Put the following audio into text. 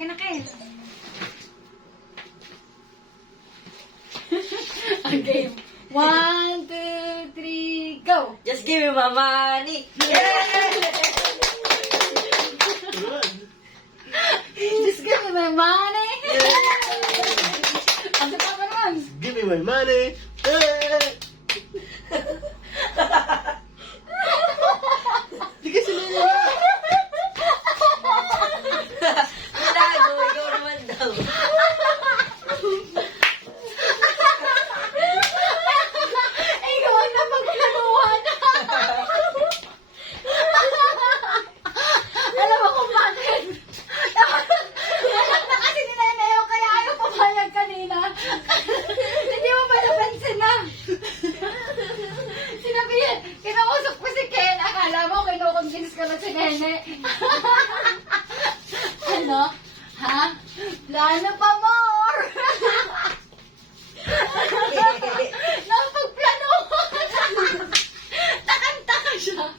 Akin na kayo. Ang game. 1, 2, 3, go! Just give me my money. Just give me my money! Ang ganda pa naman! Give me my money. Di ka sila Minago, ikaw naman daw. Ikaw ang napagplanuhan! Alam mo kung bakit? Alam na kasi ni Neneo, kaya ayaw pumayag kanina. Hindi mo ba napansin na? Sinabi yan, kinausap ko si Ken, akala mo kinukonvince ko na si Nene. Ano? Ha? Plano pa